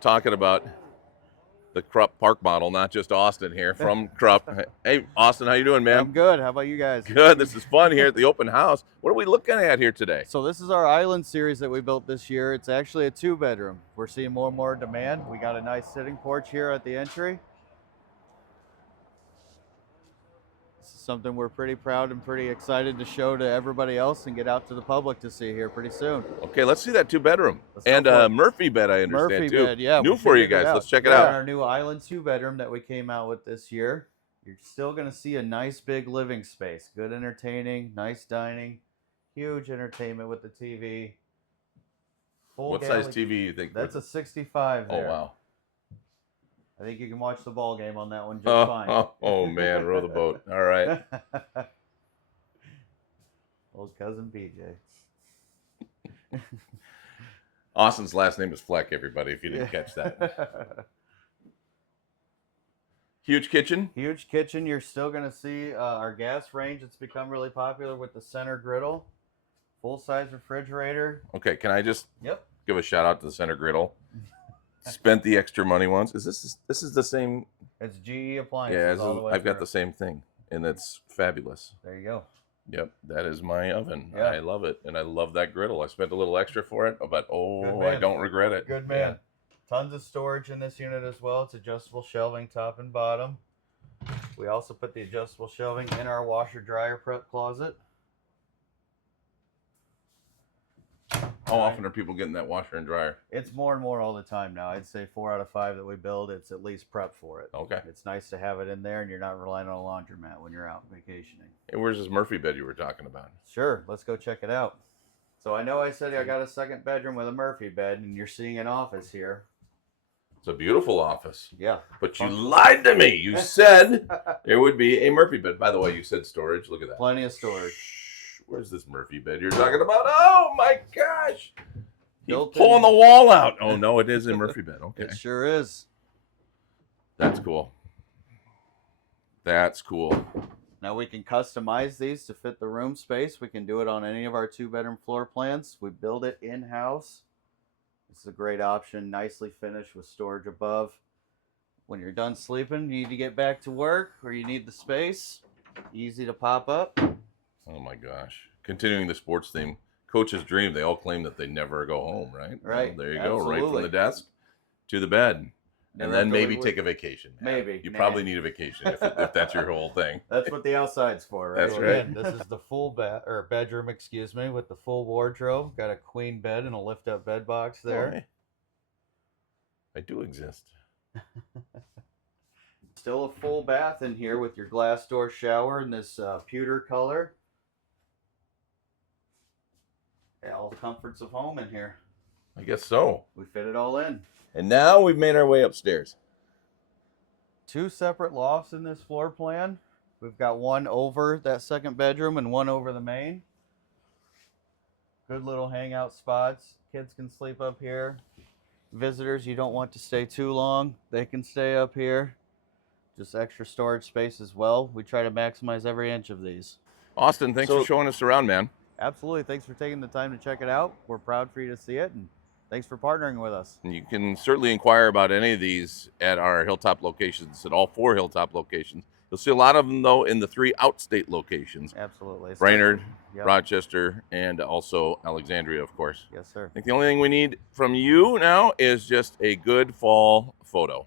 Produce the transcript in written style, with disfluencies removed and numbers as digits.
talking about the Kropf Park model, not just Austin here from Kropf. Hey, Austin, how you doing, man? I'm good. How about you guys? Good. This is fun here at the open house. What are we looking at here today? So this is our island series that we built this year. It's actually a 2-bedroom. We're seeing more and more demand. We got a nice sitting porch here at the entry. This is something we're pretty proud and pretty excited to show to everybody else and get out to the public to see here pretty soon. Okay, let's see that 2-bedroom. Let's go And for it. Murphy bed, I understand, Murphy too. bed, yeah. New we for you figured it guys. out. Let's check it Yeah, out. Our new island 2-bedroom that we came out with this year. You're still going to see a nice big living space. Good entertaining, nice dining, huge entertainment with the TV. Full What size TV you think? That's a 65 there. Oh, wow. I think you can watch the ball game on that one just fine. Oh, man, row the boat. All right. Old cousin BJ. Austin's last name is Fleck, everybody, if you didn't catch that. Huge kitchen. Huge kitchen. You're still going to see our gas range. It's become really popular with the center griddle. Full-size refrigerator. Okay, can I just Yep. give a shout out to the center griddle? Spent the extra money once. This is the same? It's GE appliances. Yeah, all the way I've got through. the same thing, and it's fabulous. There you go. Yep, that is my oven. Yeah. I love it, and I love that griddle. I spent a little extra for it, but Good I man. don't regret it. Good man. Tons of storage in this unit as well. It's adjustable shelving top and bottom. We also put the adjustable shelving in our washer dryer prep closet. How often are people getting that washer and dryer? It's more and more all the time now. I'd say 4 out of 5 that we build, it's at least prep for it. Okay. It's nice to have it in there and you're not relying on a laundromat when you're out vacationing. Hey, where's this Murphy bed you were talking about? Sure, let's go check it out. So I know I said I got a 2nd bedroom with a Murphy bed and you're seeing an office here. It's a beautiful office. Yeah. But you lied to me. You said there would be a Murphy bed. By the way, you said storage. Look at that. Plenty of storage. Shh. Where's this Murphy bed you're talking about? Oh my gosh. He's Built pulling in. the wall out. Oh no, it is a Murphy bed. Okay. It sure is. That's cool. That's cool. Now we can customize these to fit the room space. We can do it on any of our 2-bedroom floor plans. We build it in-house. This is a great option, nicely finished with storage above. When you're done sleeping, you need to get back to work or you need the space. Easy to pop up. Oh my gosh. Continuing the sports theme. Coach's dream, they all claim that they never go home, right? Right. Well, there you go. Right from Absolutely. the desk to the bed. Never And then have to maybe leave take a vacation. Maybe. You Nah. probably need a vacation if that's your whole thing. That's what the outside's for, right? That's right. Again, this is the full bedroom, excuse me, with the full wardrobe. Got a queen bed and a lift-up bed box there. Oh, hey. I do exist. Still a full bath in here with your glass door shower in this pewter color. Yeah, all the comforts of home in here. I guess so. We fit it all in. And now we've made our way upstairs. 2 separate lofts in this floor plan. We've got one over that 2nd bedroom and one over the main. Good little hangout spots. Kids can sleep up here. Visitors, you don't want to stay too long, they can stay up here. Just extra storage space as well. We try to maximize every inch of these. Austin, thanks for showing us around, man. Absolutely. Thanks for taking the time to check it out. We're proud for you to see it, and thanks for partnering with us. And you can certainly inquire about any of these at our Hilltop locations, at all 4 Hilltop locations. You'll see a lot of them, though, in the 3 outstate locations. Absolutely. Brainerd, Yep. Rochester, and also Alexandria, of course. Yes, sir. I think the only thing we need from you now is just a good fall photo.